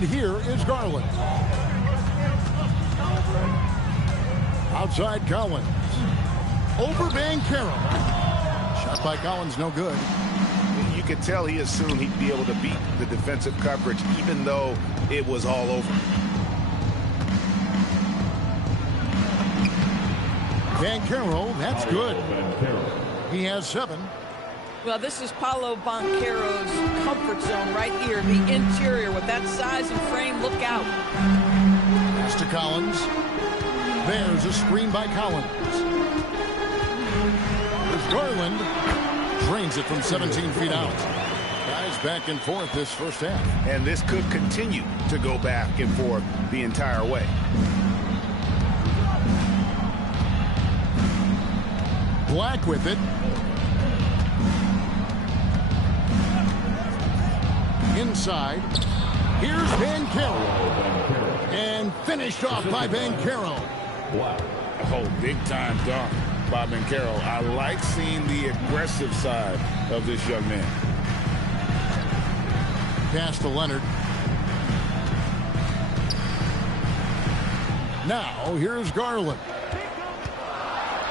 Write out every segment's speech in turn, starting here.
And here is Garland. Outside Collins. Over Banchero. Shot by Collins, no good. You could tell he assumed he'd be able to beat the defensive coverage, even though it was all over. Banchero, that's good. He has 7. Well, this is Paolo Banchero's comfort zone right here. The interior with that size and frame. Look out. Pass to Collins. There's a screen by Collins. There's Garland. Drains it from 17 feet out. Guys back and forth this first half. And this could continue to go back and forth the entire way. Black with it. Inside. Here's Banchero. And finished off by Banchero. Oh, big time dunk by Banchero. I like seeing the aggressive side of this young man. Pass to Leonard. Now here's Garland.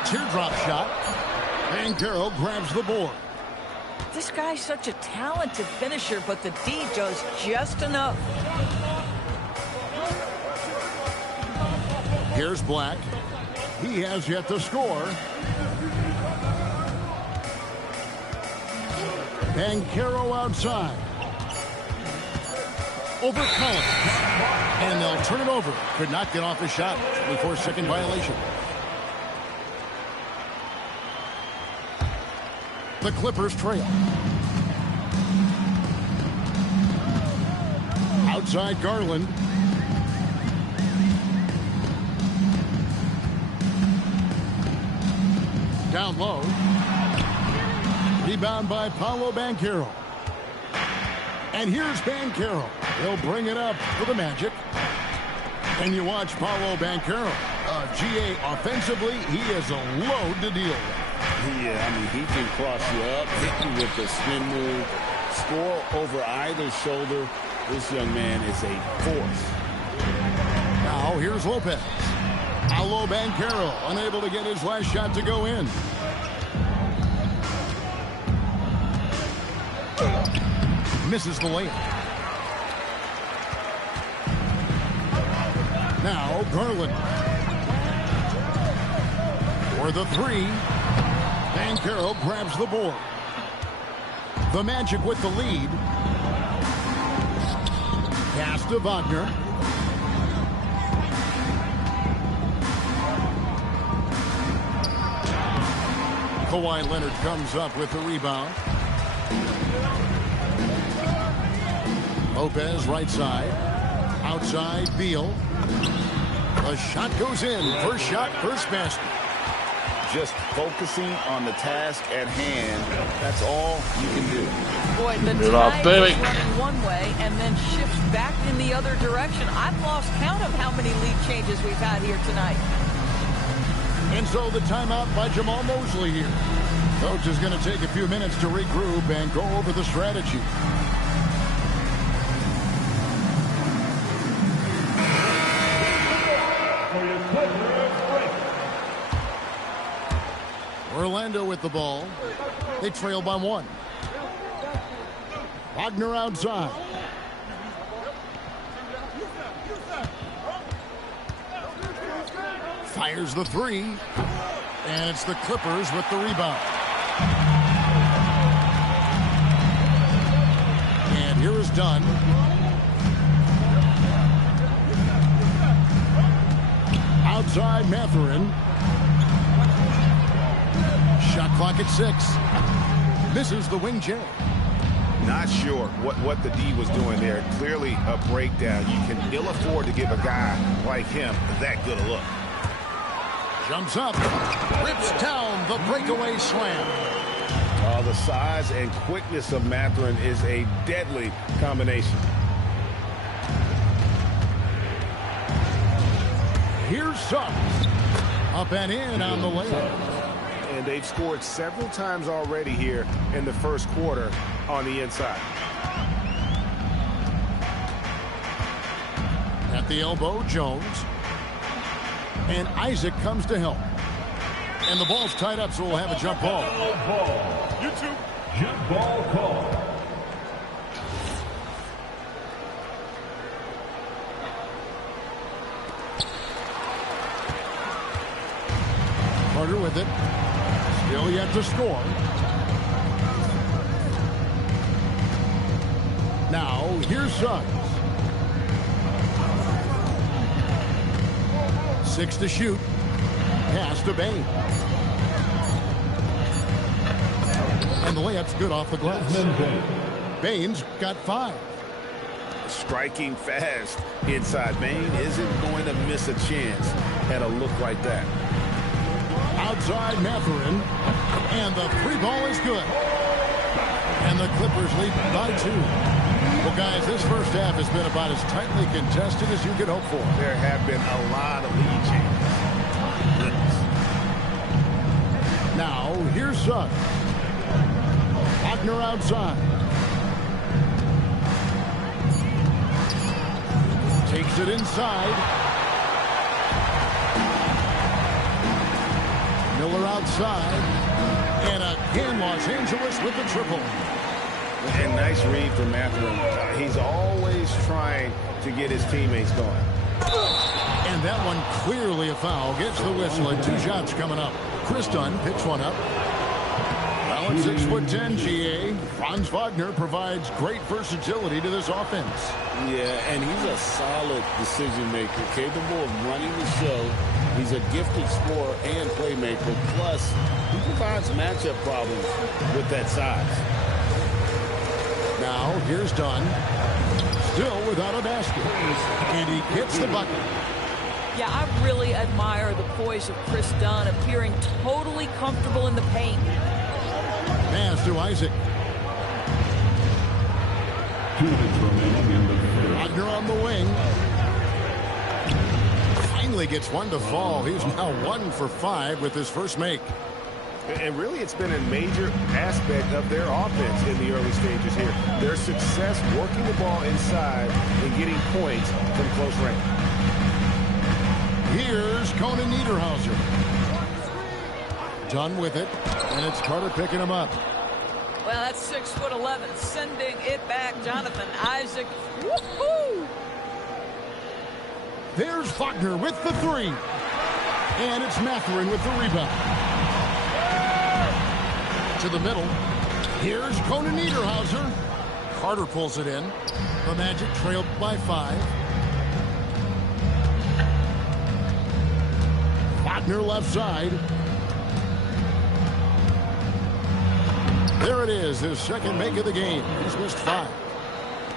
Teardrop shot. Banchero grabs the board. This guy's such a talented finisher, but the D does just enough. Here's Black. He has yet to score. Banchero outside. Over Collins. And they'll turn it over. Could not get off the shot. 24-second violation. The Clippers trail. Outside Garland. Down low. Rebound by Paolo Banchero. And here's Banchero. He'll bring it up for the Magic. And you watch Paolo Banchero. GA offensively, he is a load to deal with. Yeah, I mean, he can cross you up, hit you with the spin move, score over either shoulder. This young man is a force. Now here's Lopez. Paolo Banchero unable to get his last shot to go in. Misses the layup. Now Garland. For the 3. Banchero grabs the board. The Magic with the lead. Pass to Wagner. Kawhi Leonard comes up with the rebound. Lopez right side. Outside Beal. The shot goes in. First shot, first basket. Just focusing on the task at hand. That's all you can do. Boy, the tide is running one way and then shifts back in the other direction. I've lost count of how many lead changes we've had here tonight. And so the timeout by Jamal Mosley here. Coach is going to take a few minutes to regroup and go over the strategy. Orlando with the ball. They trail by 1. Wagner outside. Fires the 3. And it's the Clippers with the rebound. And here is Dunn. Outside Mathurin. Shot clock at 6. Misses the wing J. Not sure what the D was doing there. Clearly a breakdown. You can ill afford to give a guy like him that good a look. Jumps up. Rips down the breakaway slam. The size and quickness of Mathurin is a deadly combination. Here's Suggs. Up and in on the layup. And they've scored several times already here in the first quarter on the inside. At the elbow, Jones. And Isaac comes to help. And the ball's tied up, so we'll have a jump ball. Jump ball call. Carter with it. Still yet to score. Now, here's Suggs. 6 to shoot. Pass to Bane. And the layup's good off the glass. Bane's got 5. Striking fast inside. Bane isn't going to miss a chance at a look like that. Outside Mathurin. And the 3 ball is good. And the Clippers lead by 2. Well, guys, this first half has been about as tightly contested as you could hope for. There have been a lot of lead changes. Now, here's Suggs. Wagner outside. Takes it inside. Miller outside. And again, Los Angeles with the triple. And nice read from Mathurin. He's always trying to get his teammates going. And that one clearly a foul. Gets the whistle and 2 shots coming up. Chris Dunn picks one up. Well, at 6'10", GA, Franz Wagner provides great versatility to this offense. Yeah, and he's a solid decision maker, capable of running the show. He's a gifted scorer and playmaker. Plus, he provides matchup problems with that size. Now, here's Dunn. Still without a basket. And he gets the bucket. Yeah, I really admire the poise of Chris Dunn, appearing totally comfortable in the paint. Pass to Isaac. 2 minutes remaining in the first. Wagner on the wing. Finally gets one to fall. He's now 1 for 5 with his first make. And really, it's been a major aspect of their offense in the early stages here. Their success working the ball inside and getting points from close range. Here's Conan Niederhauser. Done with it, and it's Carter picking him up. Well, that's 6'11", sending it back. Jonathan Isaac. Woohoo! There's Wagner with the 3. And it's Mathurin with the rebound. To the middle. Here's Conan Niederhauser. Carter pulls it in. The Magic trailed by 5. Wagner left side. There it is, his second make of the game. He's missed 5.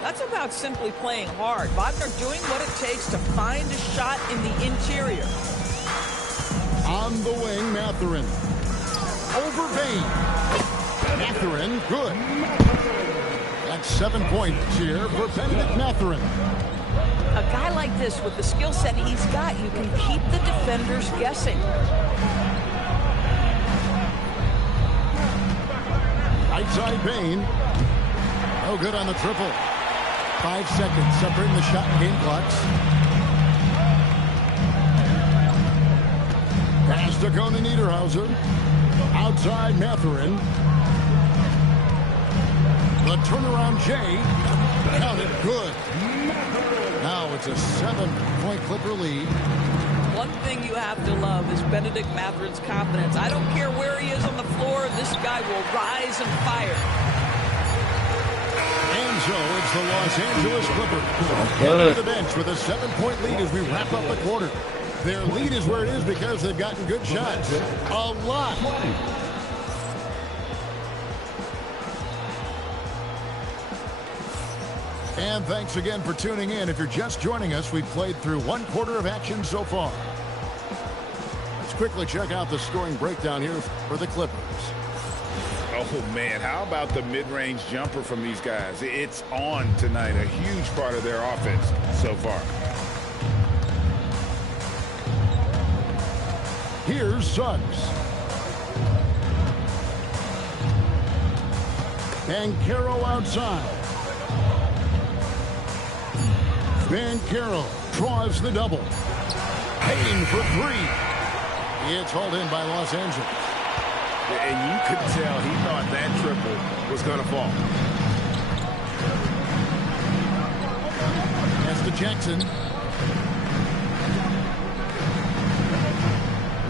That's about simply playing hard. Wagner doing what it takes to find a shot in the interior. On the wing, Mathurin. Over Bane. Mathurin, good. That's 7 points here for Benedict Mathurin. A guy like this, with the skill set he's got, you can keep the defenders guessing. Right side Bane. No good on the triple. 5 seconds separating the shot and game clocks. Pass to Conan Niederhauser. Outside Mathurin. The turnaround Jay. Counted good. Now it's a 7-point Clipper lead. One thing you have to love is Benedict Mathurin's confidence. I don't care where he is on the floor, this guy will rise and fire. And so it's the Los Angeles Clippers heading to the bench with a 7-point lead as we wrap up the quarter. Their lead is where it is because they've gotten good shots. A lot. And thanks again for tuning in. If you're just joining us, we've played through 1 quarter of action so far. Let's quickly check out the scoring breakdown here for the Clippers. Oh, man, how about the mid-range jumper from these guys? It's on tonight, a huge part of their offense so far. Here's Suggs. Banchero outside. Banchero draws the double. Payne for three. It's hauled in by Los Angeles. And you could tell he thought that triple was going to fall. As to Jackson.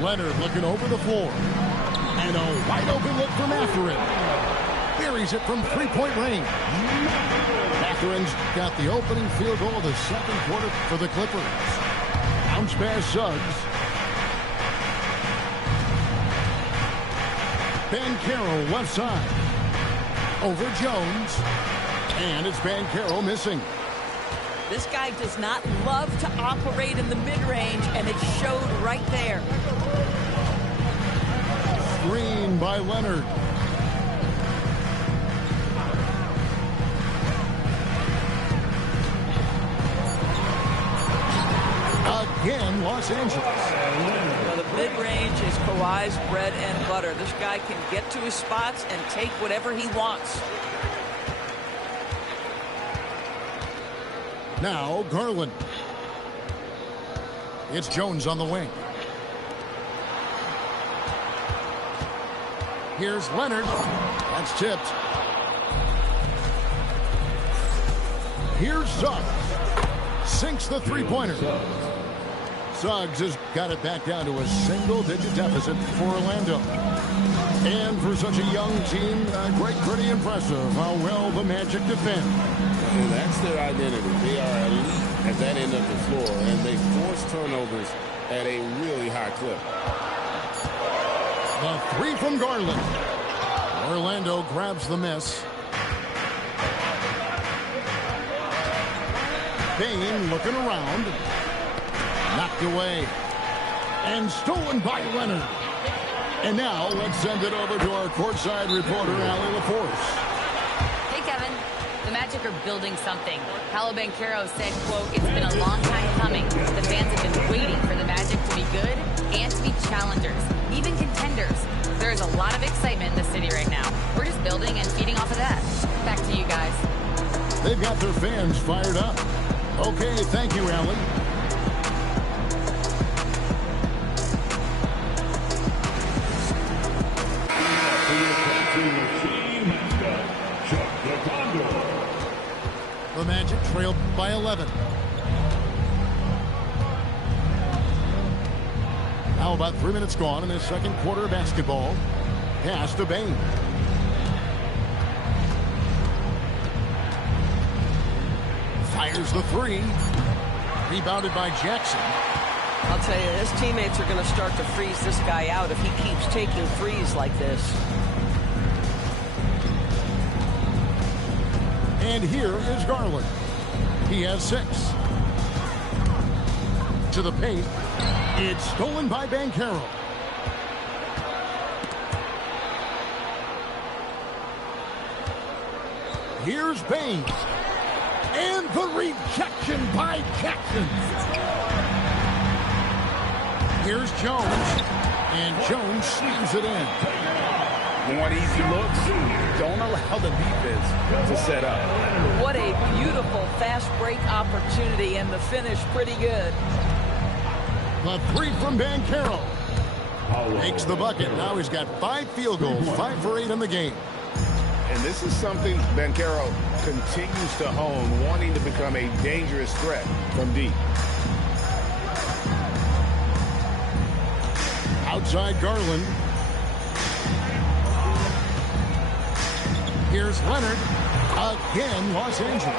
Leonard looking over the floor. And a wide open look from Mathurin. Buries it from three-point range. Mathurin's got the opening field goal of the second quarter for the Clippers. Bounce pass Suggs. Banchero left side. Over Jones. And it's Banchero missing. This guy does not love to operate in the mid-range, and it showed right there. Screen by Leonard. Again, Los Angeles. Well, the mid-range is Kawhi's bread and butter. This guy can get to his spots and take whatever he wants. Now Garland. It's Jones on the wing. Here's Leonard. That's tipped. Here's Suggs. Sinks the three-pointer. Suggs has got it back down to a single-digit deficit for Orlando. And for such a young team, pretty impressive how well the Magic defend. And that's their identity. They are elite at that end of the floor, and they force turnovers at a really high clip. The three from Garland. Orlando grabs the miss. Payne looking around. Knocked away. And stolen by Leonard. And now let's send it over to our courtside reporter, Allie LaForce. Hey, Kevin. The Magic are building something. Paolo Banchero said, quote, "It's been a long time coming. The fans have been waiting for the Magic to be good and to be challengers, even contenders. There is a lot of excitement in the city right now. We're just building and feeding off of that. Back to you guys." They've got their fans fired up. Okay, thank you, Allie. The Magic trailed by 11. Now about 3 minutes gone in the second quarter of basketball. Pass to Bane. Fires the three. Rebounded by Jackson. I'll tell you, his teammates are going to start to freeze this guy out if he keeps taking threes like this. And here is Garland. He has 6. To the paint. It's stolen by Banchero. Here's Payne. And the rejection by Jackson. Here's Jones. And Jones sleeves it in. Want easy looks? Don't allow the defense to set up. What a beautiful fast break opportunity, and the finish pretty good. The three from Banchero. Makes the bucket. Now he's got 5 field goals, 5 for 8 in the game. And this is something Banchero continues to hone, wanting to become a dangerous threat from deep. Outside Garland. Here's Leonard. Again, Los Angeles.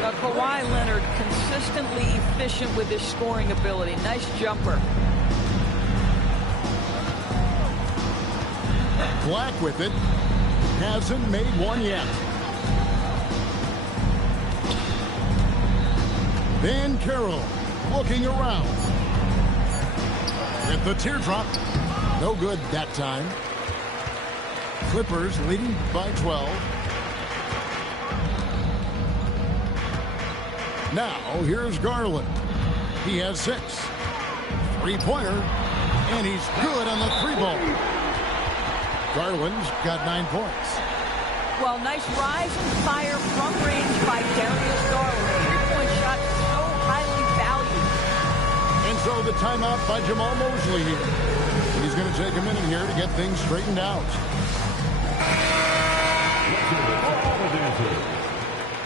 Now, Kawhi Leonard consistently efficient with his scoring ability. Nice jumper. Black with it. Hasn't made one yet. Banchero looking around. With the teardrop. No good that time. Clippers leading by 12. Now, here's Garland. He has 6. Three-pointer, and he's good on the 3-ball. Garland's got 9 points. Well, nice rise and fire from range by Darius Garland. The three-point shot so highly valued timeout by Jamal Mosley here. He's going to take a minute here to get things straightened out.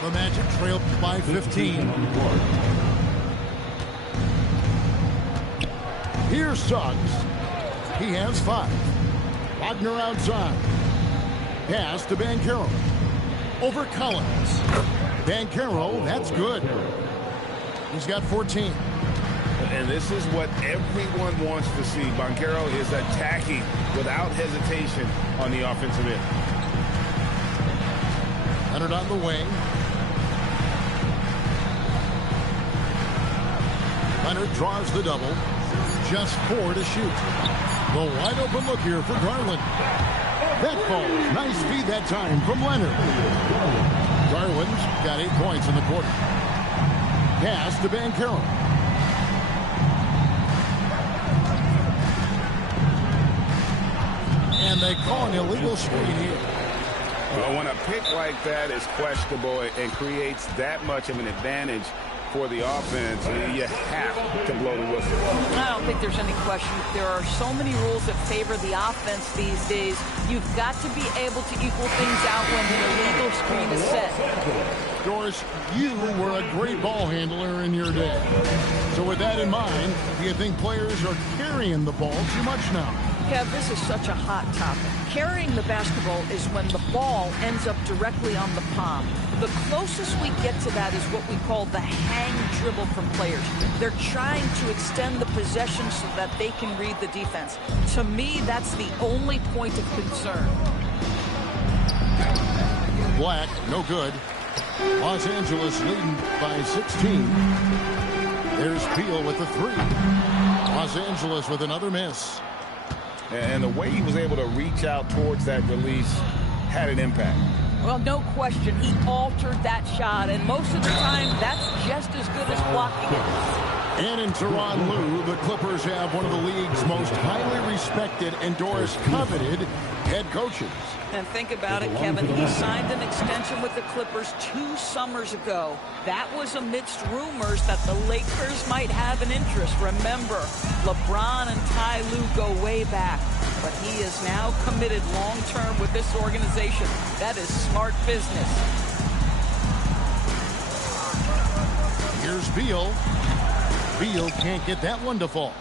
The Magic trail by 15. Here's Suggs. He has 5. Wagner outside. Pass to Banchero. Over Collins. Banchero, that's good. He's got 14. And this is what everyone wants to see. Banchero is attacking without hesitation on the offensive end. Leonard on the wing. Leonard draws the double. Just 4 to shoot. The wide open look here for Garland. That falls. Nice feed that time from Leonard. Garland's got 8 points in the quarter. Pass to Banchero. And they call an illegal screen here. Well, when a pick like that is questionable and creates that much of an advantage for the offense, you have to blow the whistle. I don't think there's any question. There are so many rules that favor the offense these days. You've got to be able to equal things out when the illegal screen is set. Doris, you were a great ball handler in your day. So with that in mind, do you think players are carrying the ball too much now? Kev, this is such a hot topic. Carrying the basketball is when the ball ends up directly on the palm. The closest we get to that is what we call the hang dribble from players. They're trying to extend the possession so that they can read the defense. To me, that's the only point of concern. Black, no good. Los Angeles leading by 16. There's Beal with the 3. Los Angeles with another miss. And the way he was able to reach out towards that release had an impact. Well, no question. He altered that shot, and most of the time, that's just as good as blocking it. And in Tyronn Lue, the Clippers have one of the league's most highly respected and Doris coveted head coaches. And think about it, Kevin. He signed an extension with the Clippers 2 summers ago. That was amidst rumors that the Lakers might have an interest. Remember, LeBron and Ty Lue go way back. But he is now committed long-term with this organization. That is smart business. Here's Beal. Beal can't get that one to fall.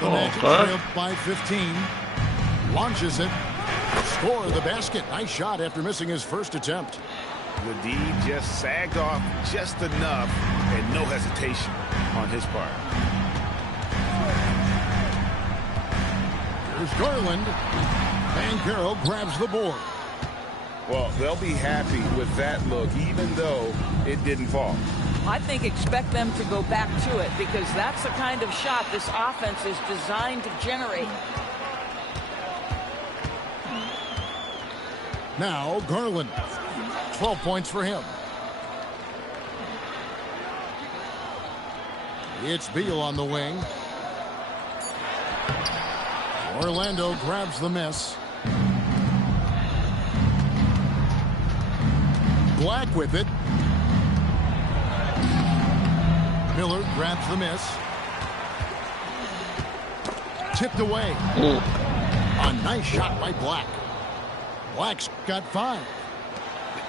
The Magic trail by 15. Launches it. Score the basket. Nice shot after missing his first attempt. The D just sagged off just enough and no hesitation on his part. Here's Garland. Banchero grabs the board. Well, they'll be happy with that look, even though it didn't fall. I think expect them to go back to it because that's the kind of shot this offense is designed to generate. Now Garland. 12 points for him. It's Beal on the wing. Orlando grabs the miss. Black with it. Miller grabs the miss. Tipped away. A nice shot by Black. Black's got 5.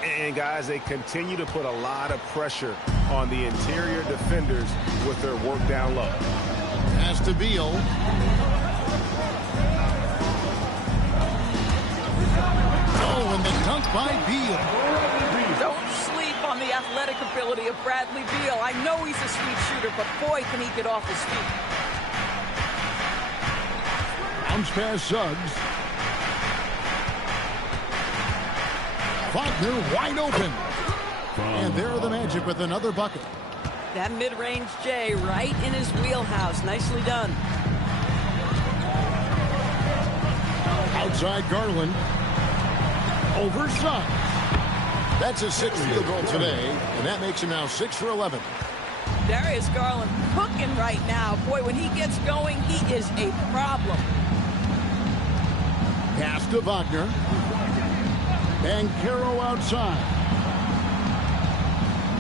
And guys, they continue to put a lot of pressure on the interior defenders with their work down low. Pass to Beal. Oh, and the dunk by Beal. Don't sleep on the athletic ability of Bradley Beal. I know he's a sweet shooter, but boy, can he get off his feet. Bounce pass Suggs. Wagner wide open. And there are the Magic with another bucket. That mid-range J right in his wheelhouse. Nicely done. Outside Garland. Over Suggs. That's his 6th field goal today, and that makes him now 6 for 11. Darius Garland cooking right now. Boy, when he gets going, he is a problem. Pass to Wagner. Banchero outside.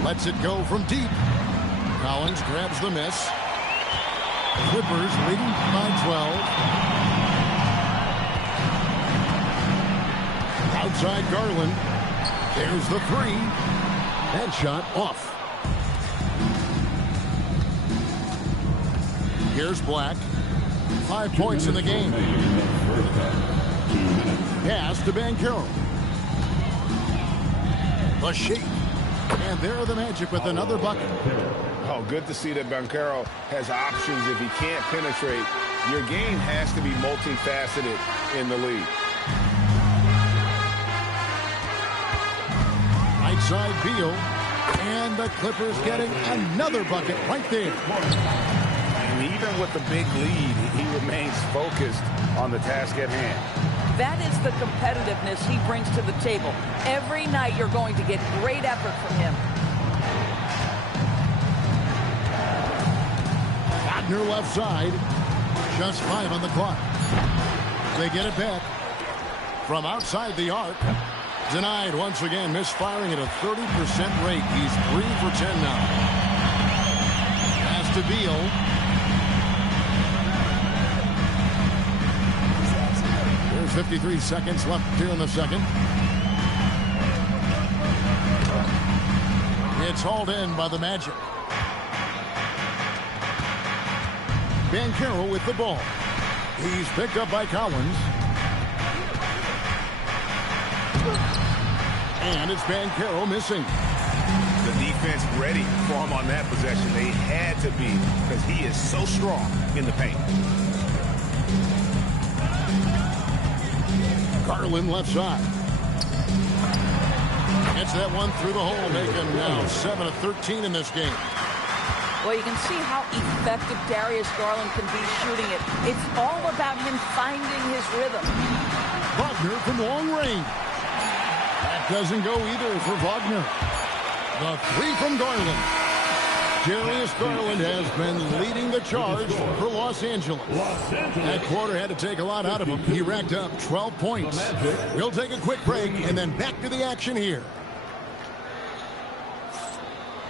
Lets it go from deep. Collins grabs the miss. Clippers leading by 12. Outside Garland. There's the three. That shot off. Here's Black. 5 points in the game. Pass to Banchero. The shake. And there are the Magic with another bucket. Oh, good to see that Banchero has options if he can't penetrate. Your game has to be multifaceted in the league. Right side Beal. And the Clippers getting another bucket right there. And even with the big lead, he remains focused on the task at hand. That is the competitiveness he brings to the table. Every night you're going to get great effort from him. Wagner left side. Just 5 on the clock. They get it back. From outside the arc. Denied once again, misfiring at a 30% rate. He's 3 for 10 now. Pass to Beal. There's 53 seconds left here in the second. It's hauled in by the Magic. Banchero with the ball. He's picked up by Collins. And it's Banchero missing. The defense ready for him on that possession. They had to be, because he is so strong in the paint. Garland left side. Gets that one through the hole, making now 7 of 13 in this game. Well, you can see how effective Darius Garland can be shooting it. It's all about him finding his rhythm. Wagner from long range. That doesn't go either for Wagner. The three from Garland. Darius Garland has been leading the charge for Los Angeles. That quarter had to take a lot out of him. He racked up 12 points. We'll take a quick break and then back to the action here.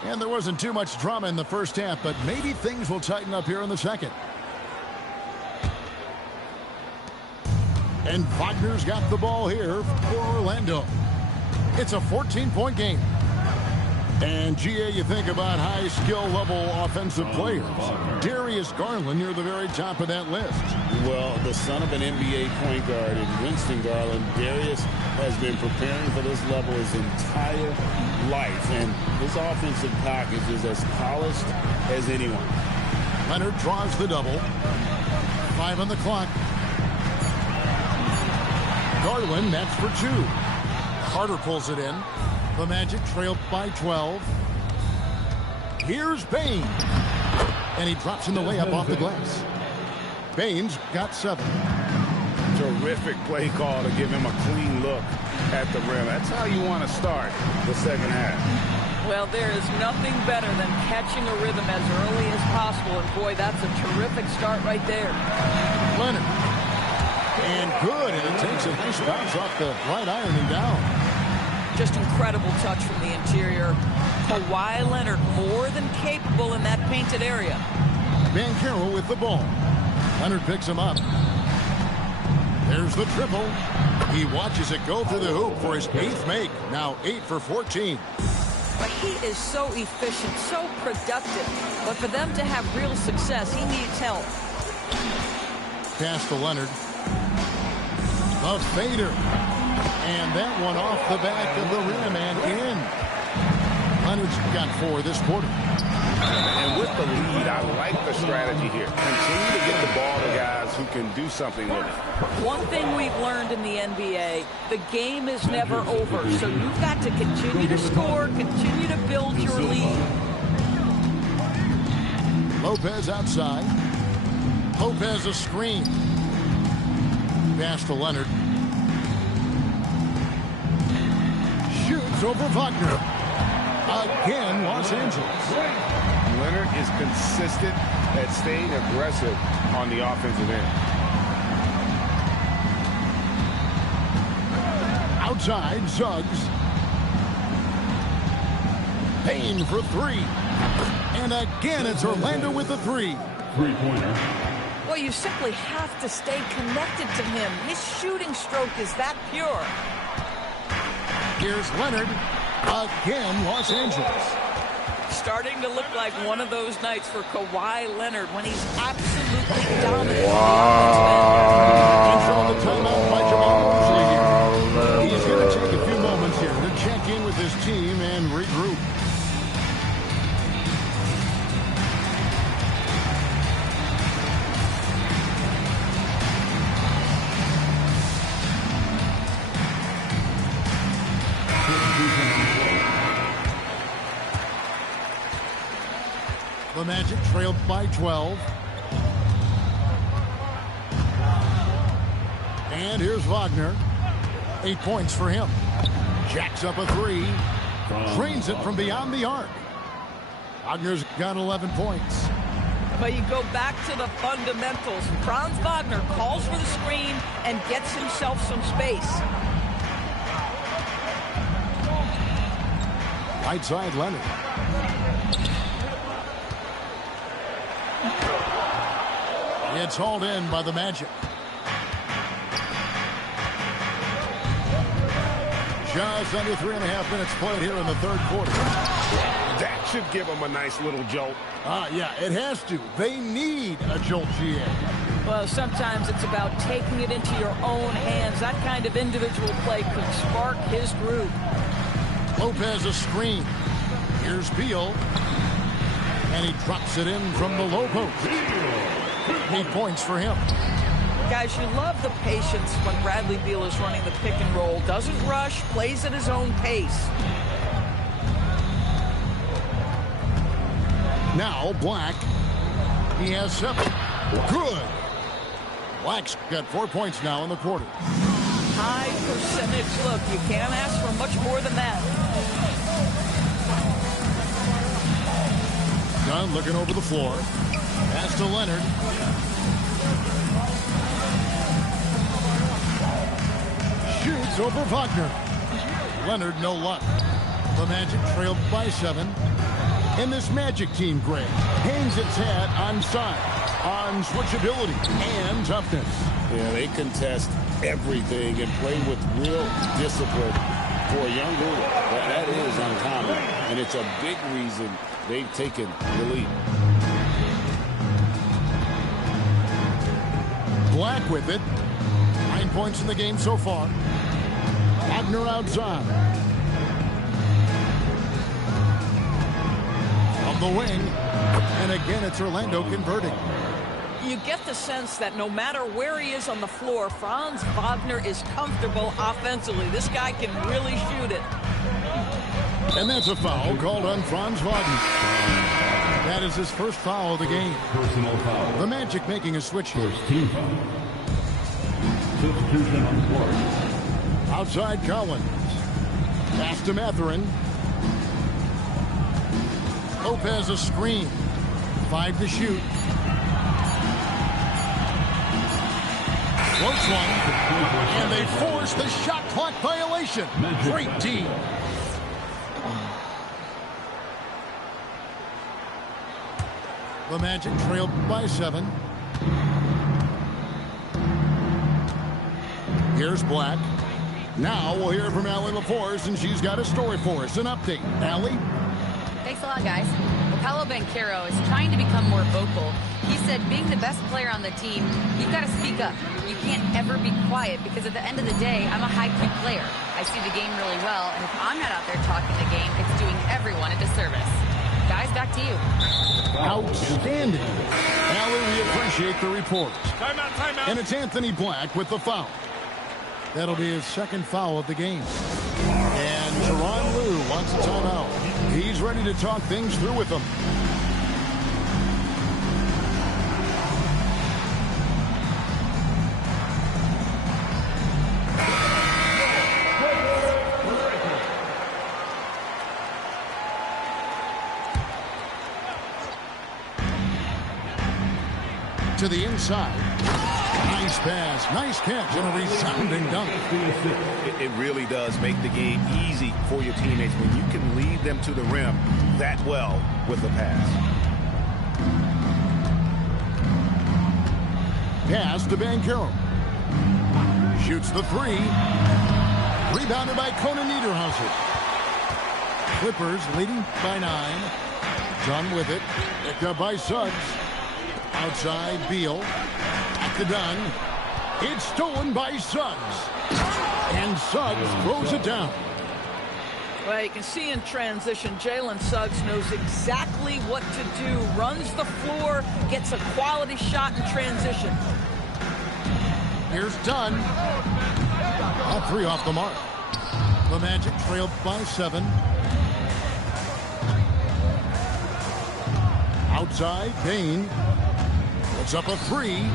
And there wasn't too much drama in the first half, but maybe things will tighten up here in the second. And Wagner's got the ball here for Orlando. It's a 14-point game. And, GA, you think about high skill level offensive players. Darius Garland near the very top of that list. Well, the son of an NBA point guard in Winston Garland, Darius has been preparing for this level his entire life. And his offensive package is as polished as anyone. Leonard draws the double. 5 on the clock. Garland, that's for 2. Carter pulls it in. The Magic trailed by 12. Here's Bane. And he drops in the layup off the glass. Bane's got 7. Terrific play call to give him a clean look at the rim. That's how you want to start the second half. Well, there is nothing better than catching a rhythm as early as possible. And, boy, that's a terrific start right there. Leonard. And good. And it takes a nice bounce off the right iron and down. Just incredible touch from the interior. Kawhi Leonard more than capable in that painted area. Banchero with the ball. Leonard picks him up. There's the triple. He watches it go through the hoop for his 8th make. Now 8 for 14. But he is so efficient, so productive. But for them to have real success, he needs help. Pass to Leonard. The fader. And that one off the back of the rim and in. Leonard's got 4 this quarter. And with the lead, I like the strategy here. Continue to get the ball to guys who can do something with it. One thing we've learned in the NBA, the game is never over. So you've got to continue to score, continue to build your lead. Lopez outside. Lopez a screen. Pass to Leonard. Shoots over Wagner. Again, Los Angeles. Leonard is consistent at staying aggressive on the offensive end. Outside, Suggs. Payne for 3. And again, it's Orlando with the 3. Three-pointer. Well, you simply have to stay connected to him. His shooting stroke is that pure. Here's Leonard. Again, Los Angeles. Starting to look like one of those nights for Kawhi Leonard when he's absolutely dominant. And so the timeout by Jamal Mosley here. He's going to take a few moments here to check in with his team and regroup. The Magic trailed by 12. And here's Wagner. 8 points for him. Jacks up a three. Drains it from beyond the arc. Wagner's got 11 points. But you go back to the fundamentals. Franz Wagner calls for the screen and gets himself some space. Right side, Leonard. It's hauled in by the Magic. Just under 3.5 minutes played here in the third quarter. That should give them a nice little jolt. Yeah, it has to. They need a jolt, GA. Well, sometimes it's about taking it into your own hands. That kind of individual play could spark his groove. Lopez a screen. Here's Beal. And he drops it in from the low post. 8 points for him. Guys, you love the patience when Bradley Beal is running the pick and roll. Doesn't rush, plays at his own pace. Now Black. He has 7. Good. Black's got 4 points now in the quarter. High percentage look. You can't ask for much more than that. Dunn looking over the floor. Pass to Leonard. Shoots over Wagner. Leonard, no luck. The Magic trailed by 7. And this Magic team, Greg, hangs its hat on size, on switchability, and toughness. Yeah, they contest everything and play with real discipline for a young group. That is uncommon, and it's a big reason they've taken the lead. Black with it. 9 points in the game so far. Wagner outside. From the wing. And again, it's Orlando converting. You get the sense that no matter where he is on the floor, Franz Wagner is comfortable offensively. This guy can really shoot it. And that's a foul called on Franz Wagner. That is his first foul of the game. Personal foul. The Magic making a switch here. First team foul. Substitution on the court. Outside Collins. Pass to Mathurin. Lopez a screen. 5 to shoot. Floats one. And they force the shot clock violation. Great team. The Magic trailed by 7. Here's Black. Now we'll hear from Allie LaForce, and she's got a story for us. An update. Allie? Thanks a lot, guys. Well, Paolo Banchero is trying to become more vocal. He said being the best player on the team, you've got to speak up. You can't ever be quiet because at the end of the day, I'm a high-key player. I see the game really well, and if I'm not out there talking the game, it's doing everyone a disservice. Guys, back to you. Outstanding. Allie, we appreciate the report. Timeout, timeout. And it's Anthony Black with the foul. That'll be his second foul of the game. And Tyronn Lue wants a timeout. He's ready to talk things through with them. To the inside. Nice pass, nice catch, and a resounding dunk. It really does make the game easy for your teammates when you can lead them to the rim that well with the pass. Pass to Banchero. Shoots the three. Rebounded by Conan Niederhauser. Clippers leading by 9. Dunn with it. Picked up by Suggs. Outside, Beal. Back to Dunn. It's stolen by Suggs. And Suggs throws it down. Well, you can see in transition, Jalen Suggs knows exactly what to do. Runs the floor, gets a quality shot in transition. Here's Dunn. All 3 off the mark. The Magic trailed by 7. Outside, Bane. Puts up a 3.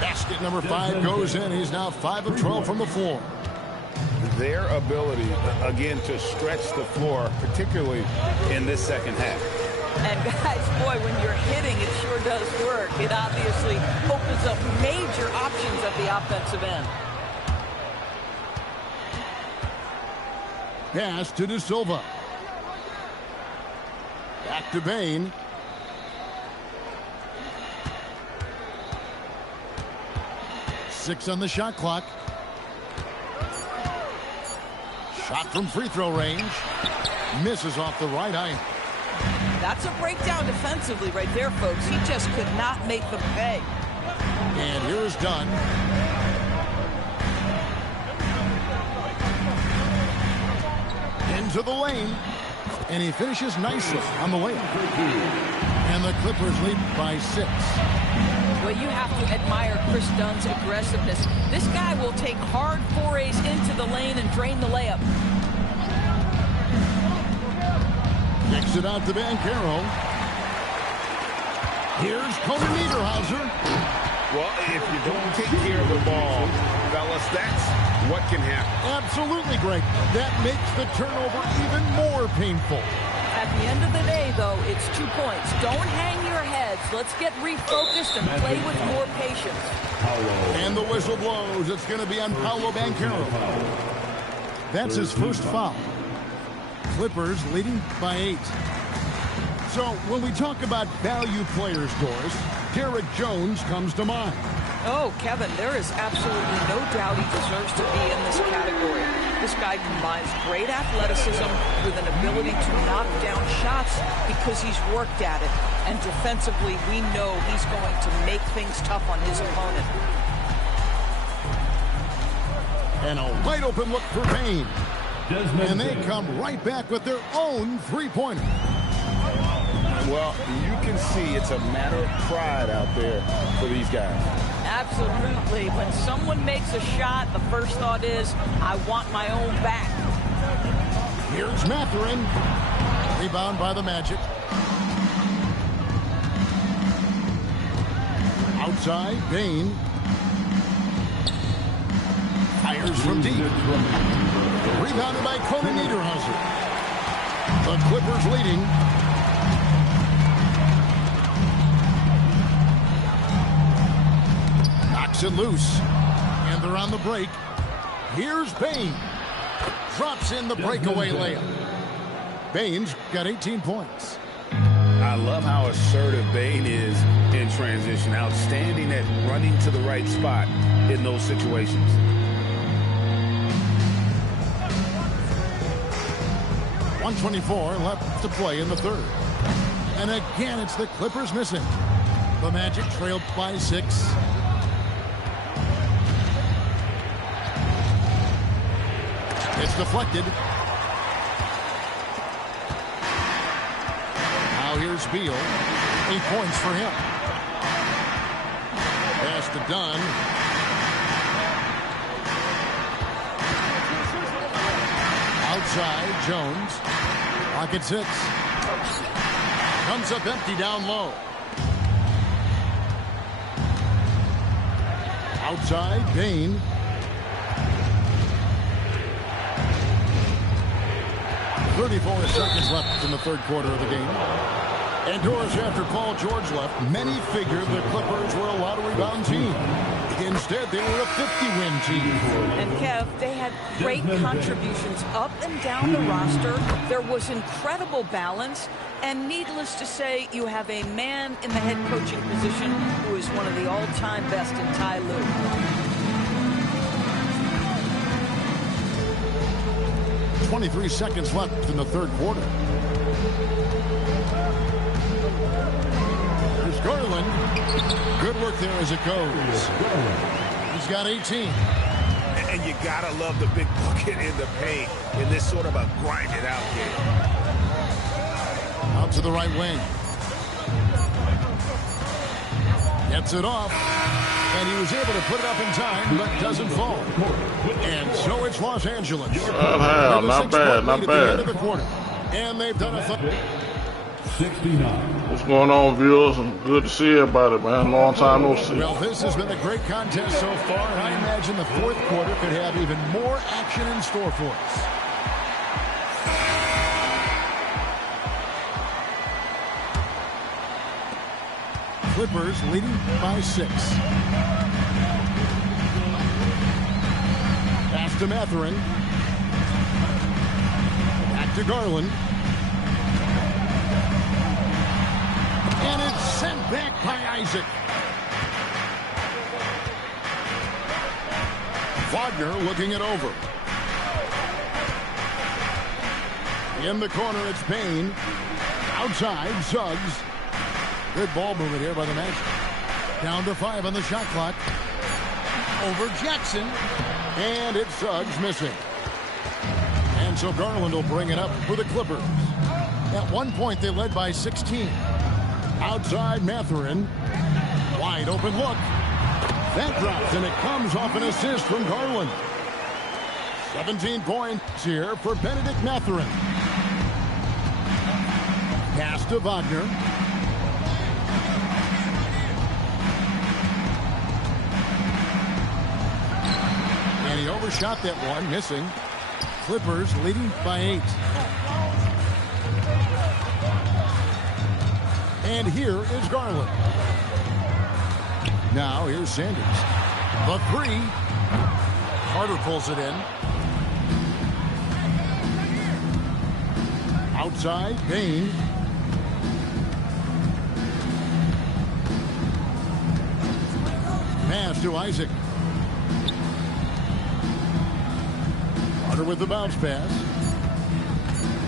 Basket number 5 goes in. He's now 5 of 12 from the floor. Their ability, again, to stretch the floor, particularly in this second half. And guys, boy, when you're hitting, it sure does work. It obviously opens up major options at the offensive end. Pass to De Silva. Back to Bane. Six on the shot clock. Shot from free throw range. Misses off the right eye. That's a breakdown defensively right there, folks. He just could not make them pay. And here is Dunn. Into the lane. And he finishes nicely on the layup. And the Clippers lead by 6. Well, you have to admire Chris Dunn's aggressiveness. This guy will take hard forays into the lane and drain the layup. Kicks it out to Banchero. Here's Conan Niederhauser. Well, if you don't take care of the ball, fellas, that's what can happen. Absolutely, Greg. That makes the turnover even more painful. At the end of the day, though, it's 2 points. Don't hang your heads. Let's get refocused and play with more patience. And the whistle blows. It's going to be on Paolo Banchero. That's his first foul. Clippers leading by 8. So when we talk about value players, Doris, Derek Jones comes to mind. Oh, Kevin, there is absolutely no doubt he deserves to be in this category. This guy combines great athleticism with an ability to knock down shots because he's worked at it. And defensively, we know he's going to make things tough on his opponent. And a wide open look for Payne. And they come right back with their own three-pointer. Well, you can see it's a matter of pride out there for these guys. Absolutely. When someone makes a shot, the first thought is, I want my own back. Here's Mathurin. Rebound by the Magic. Outside, Bane. Fires from deep. Rebounded by Conan Niederhauser. The Clippers leading. Knocks it loose. And they're on the break. Here's Bane. Drops in the breakaway layup. Bane's got 18 points. I love how assertive Bane is in transition. Outstanding at running to the right spot in those situations. .124 left to play in the third. And again, it's the Clippers missing. The Magic trailed by 6. It's deflected. Now here's Beal. 8 points for him. Pass to Dunn. Outside, Jones. Pocket 6. Comes up empty down low. Outside, Bane. .34 seconds left in the third quarter of the game. Indoors after Paul George left, many figured the Clippers were a lottery-bound team. Instead, they were a 50-win team. And Kev, they had great contributions up and down the roster. There was incredible balance. And needless to say, you have a man in the head coaching position who is one of the all-time best in Ty Lue. 23 seconds left in the third quarter. There's Garland. Good work there as it goes. He's got 18. And you gotta love the big bucket in the paint in this sort of a grind-it-out game. Out to the right wing. Gets it off. And he was able to put it up in time, but doesn't fall. And so it's Los Angeles. Not bad, not bad. End of the quarter. And they've done a 69. What's going on, viewers? Good to see everybody, man. Long time no see. Well, this has been a great contest so far, and I imagine the fourth quarter could have even more action in store for us. Clippers leading by 6. Pass to Mathurin. Back to Garland. And it's sent back by Isaac. Wagner looking it over. In the corner, it's Payne. Outside, Suggs. Good ball movement here by the Magic. Down to 5 on the shot clock. Over Jackson. And it's Suggs missing. And so Garland will bring it up for the Clippers. At one point, they led by 16. Outside Mathurin. Wide open look. That drops, and it comes off an assist from Garland. 17 points here for Benedict Mathurin. Pass to Wagner. And he overshot that one, missing. Clippers leading by 8. And here is Garland. Now here's Sanders. The 3. Carter pulls it in. Outside, Payne. Pass to Isaac. Carter with the bounce pass.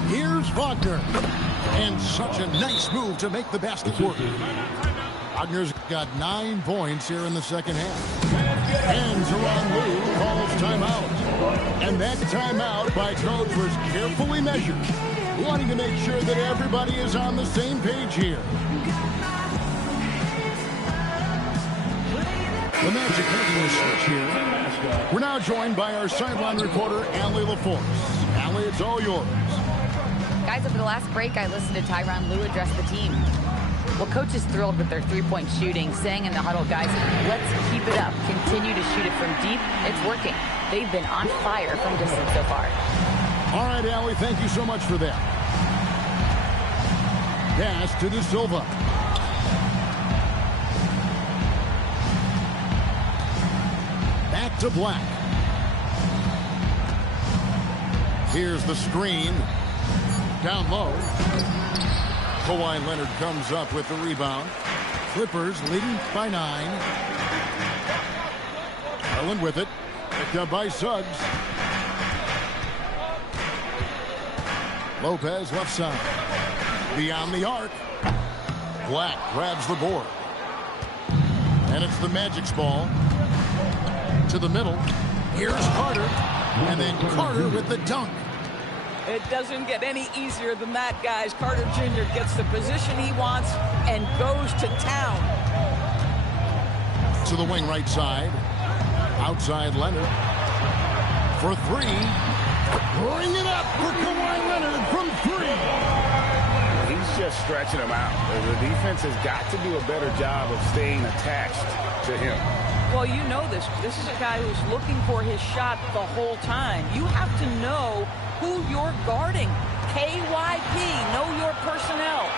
Here's Wagner. And such a nice move to make the basket work. Wagner's got 9 points here in the second half. And Tyronn Lue calls timeout. And that timeout by coach was carefully measured, wanting to make sure that everybody is on the same page here. The Magic making a switch here. We're now joined by our sideline reporter, Allie LaForce. Allie, it's all yours. Guys, over the last break, I listened to Tyronn Lue address the team. Well, coach is thrilled with their three-point shooting, saying in the huddle, guys, let's keep it up. Continue to shoot it from deep. It's working. They've been on fire from distance so far. All right, Allie, thank you so much for that. Pass to De Silva. Back to Black. Here's the screen. Down low. Kawhi Leonard comes up with the rebound. Clippers leading by 9. Garland with it. Picked up by Suggs. Lopez left side. Beyond the arc. Black grabs the board. And it's the Magic's ball. To the middle. Here's Carter. And then Carter with the dunk. It doesn't get any easier than that, guys. Carter Jr. gets the position he wants and goes to town. To the wing right side. Outside Leonard. For 3. Bring it up for Kawhi Leonard from 3. He's just stretching him out. The defense has got to do a better job of staying attached to him. Well, you know this. This is a guy who's looking for his shot the whole time. You have to know who you're guarding. KYP, know your personnel.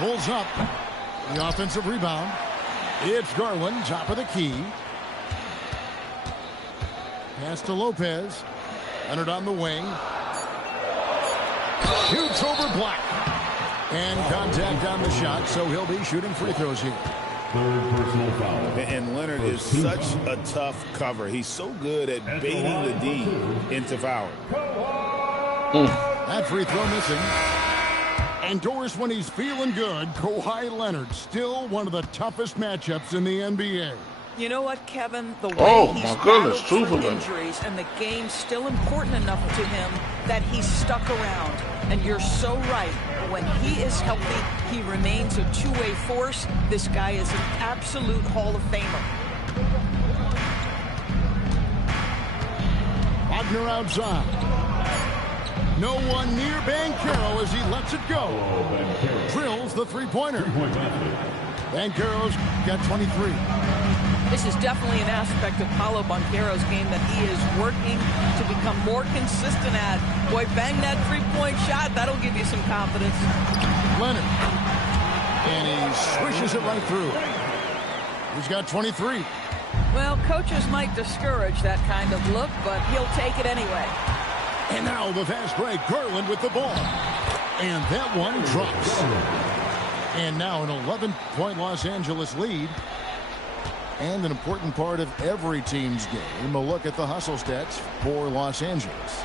pulls up the offensive rebound. It's Garland, top of the key. Pass to Lopez. Leonard on the wing. Shoots over Black. And contact on the shot, so he'll be shooting free throws here. Third personal foul. And Leonard is such a tough cover. He's so good at baiting the D into foul. That free throw missing. And Doris, when he's feeling good, Kawhi Leonard, still one of the toughest matchups in the NBA. You know what, Kevin? The way he's my goodness, battled through 2 for them. injuries and the game's still important enough to him that he's stuck around. And you're so right. When he is healthy, he remains a two-way force. This guy is an absolute Hall of Famer. Wagner outside. No one near Banchero as he lets it go. Drills the three-pointer. Banchero's got 23. This is definitely an aspect of Paolo Banchero's game that he is working to become more consistent at. Boy, bang that three-point shot. That'll give you some confidence. Leonard. And he swishes it right through. He's got 23. Well, coaches might discourage that kind of look, but he'll take it anyway. And now the fast break. Garland with the ball. And that one drops. And now an 11-point Los Angeles lead. And an important part of every team's game, a look at the hustle stats for Los Angeles.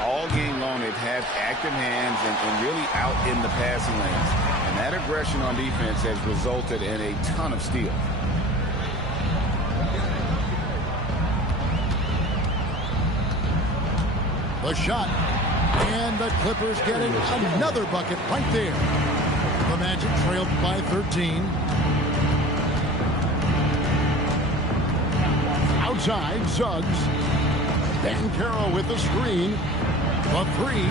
All game long, they've had active hands and really out in the passing lanes. And that aggression on defense has resulted in a ton of steals. The shot. And the Clippers getting another bucket right there. The Magic trailed by 13. Outside, Suggs. Banchero with the screen. The three.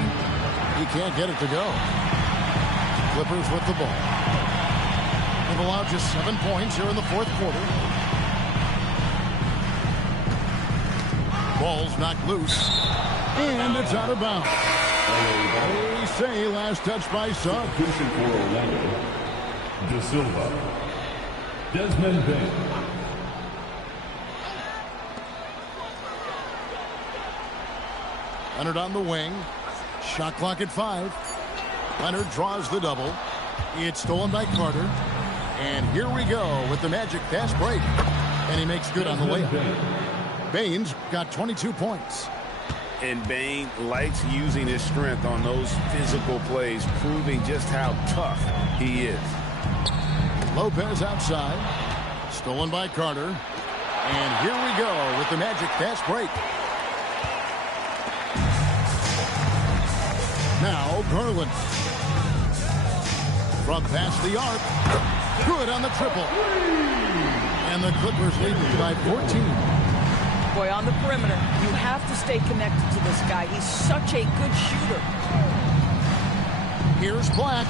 He can't get it to go. Clippers with the ball. They've allowed just 7 points here in the fourth quarter. Ball's knocked loose. And it's out of bounds. They say last touch by Suggs. Substitution for Orlando. De Silva. Desmond Bain. Leonard on the wing. Shot clock at 5. Leonard draws the double. It's stolen by Carter. And here we go with the Magic fast break. And he makes good on the layup. Bain's got 22 points. And Bain likes using his strength on those physical plays, proving just how tough he is. Lopez outside. Stolen by Carter. And here we go with the Magic fast break. Now Garland. From past the arc. Good on the triple. And the Clippers lead by 14. Boy, on the perimeter, you have to stay connected to this guy. He's such a good shooter. Here's Black.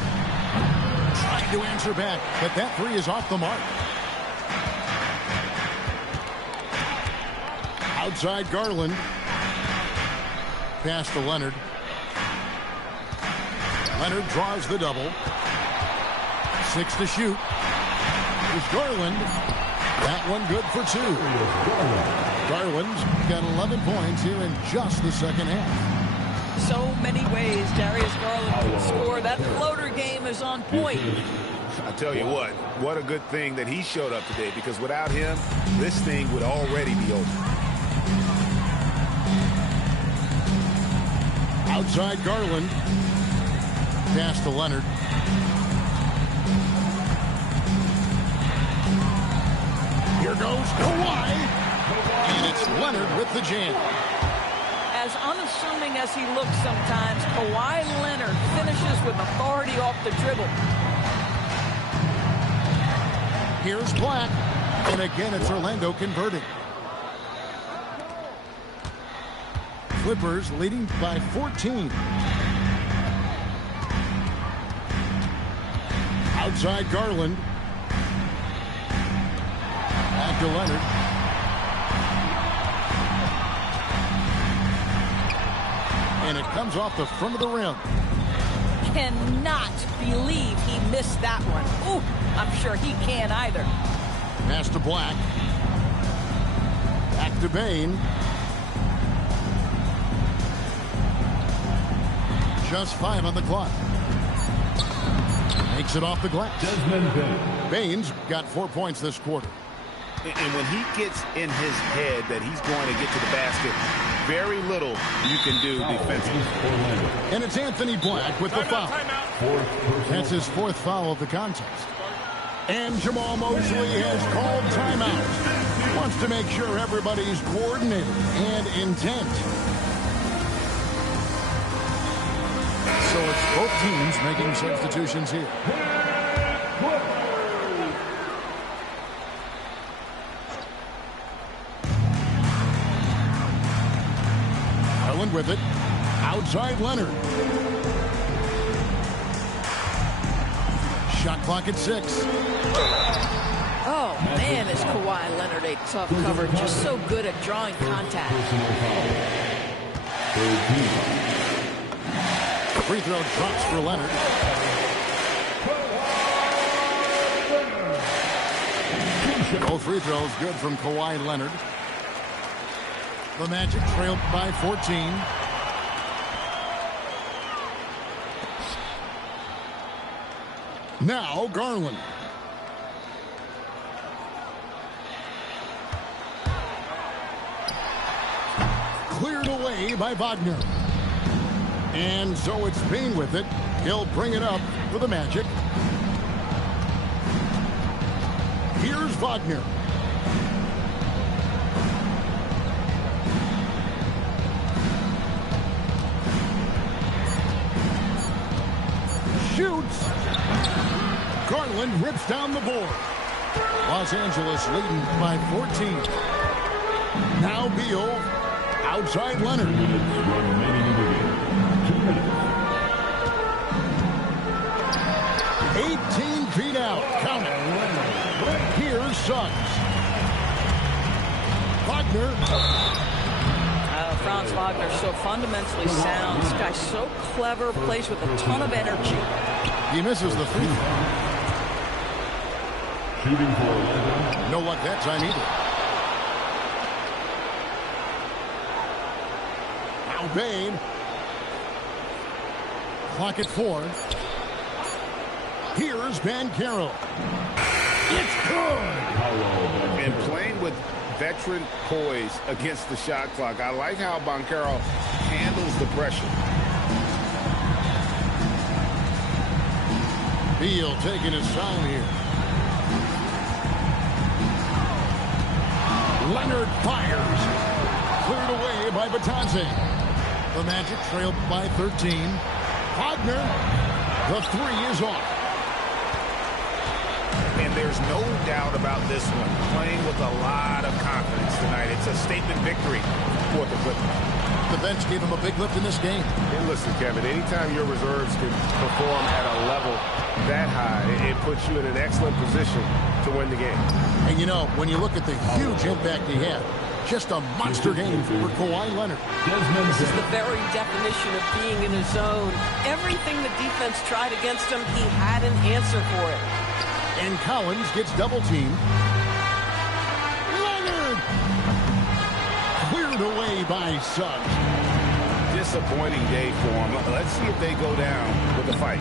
Trying to answer back, but that three is off the mark. Outside Garland. Pass to Leonard. Leonard draws the double. 6 to shoot. Here's Garland. That one good for 2. Garland's got 11 points here in just the second half. So many ways Darius Garland can score. That floater game is on point. I tell you what a good thing that he showed up today, because without him, this thing would already be over. Outside Garland. Pass to Leonard. Here goes Kawhi. And it's Leonard with the jam. As unassuming as he looks sometimes, Kawhi Leonard finishes with authority off the dribble. Here's Black. And again, it's Orlando converting. Clippers leading by 14. Outside Garland. Back to Leonard. And it comes off the front of the rim. cannot believe he missed that one. Ooh, I'm sure he can't either. Pass to Black. Back to Bane. Just 5 on the clock. Makes it off the glass. Desmond Bane. Bane's got 4 points this quarter. And when he gets in his head that he's going to get to the basket, very little you can do defensively. And it's Anthony Black with the foul. That's his 4th foul of the contest. And Jamal Mosley has called timeout. Wants to make sure everybody's coordinated and intent. So it's both teams making substitutions here. Garland with it. Outside Leonard. Shot clock at 6. Oh, man, is Kawhi Leonard a tough cover. Just so good at drawing contact. Free throw drops for Leonard. Both free throws good from Kawhi Leonard. The Magic trailed by 14. Now Garland. Cleared away by Wagner. And so it's Bane with it. He'll bring it up for the Magic. Here's Wagner. Shoots. Garland rips down the board. Los Angeles leading by 14. Now Beal. Outside Leonard. 18 feet out. Count it. Here's Suggs. Wagner. Franz Wagner, so fundamentally sound. This guy's so clever, plays with a ton of energy. He misses the free throw. Shooting for No luck that time either. Now Bane. Clock at 4. Here's Banchero. It's good. And playing with veteran poise against the shot clock. I like how Banchero handles the pressure. Beal taking his time here. Leonard fires. Cleared away by Batanze. The Magic trailed by 13. Wagner. The 3 is off. And there's no doubt about this one. Playing with a lot of confidence tonight. It's a statement victory for the Clippers. The bench gave him a big lift in this game. And listen, Kevin, anytime your reserves can perform at a level that high, it puts you in an excellent position to win the game. And you know, when you look at the huge impact he had, just a monster game for Kawhi Leonard. This is the very definition of being in a zone. Everything the defense tried against him, he had an answer for it. And Collins gets double-teamed. Leonard! Cleared away by Suggs. Disappointing day for them. Let's see if they go down with a fight.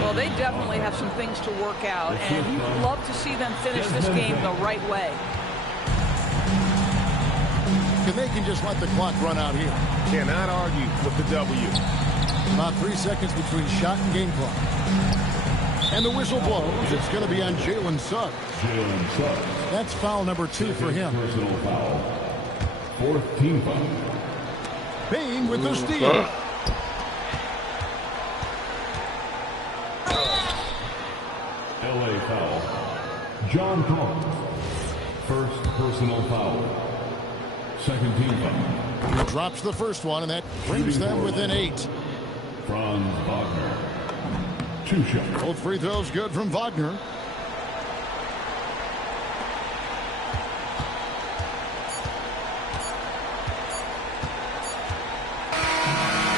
Well, they definitely have some things to work out, and you'd love to see them finish this game the right way. And they can just let the clock run out here. Cannot argue with the W. About 3 seconds between shot and game clock. And the whistle blows. It's going to be on Jalen Suggs. Jalen Suggs. That's foul number 2 for him. Personal foul. 4th team foul. Bane with the steal. LA foul. John Collins. 1st personal foul. 2nd team foul. He drops the first one, and that brings them within 8. Franz Wagner. 2 shots. Both free throws good from Wagner.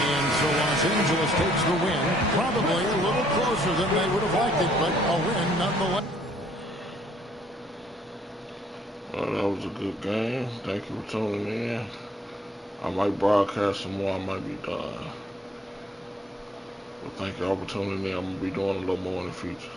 And so Los Los Angeles takes the win. Probably a little closer than they would have liked it, but a win nonetheless. Well, that was a good game. Thank you for tuning in. I might broadcast some more. I might be done. But thank y'all for tuning in. I'm going to be doing a little more in the future.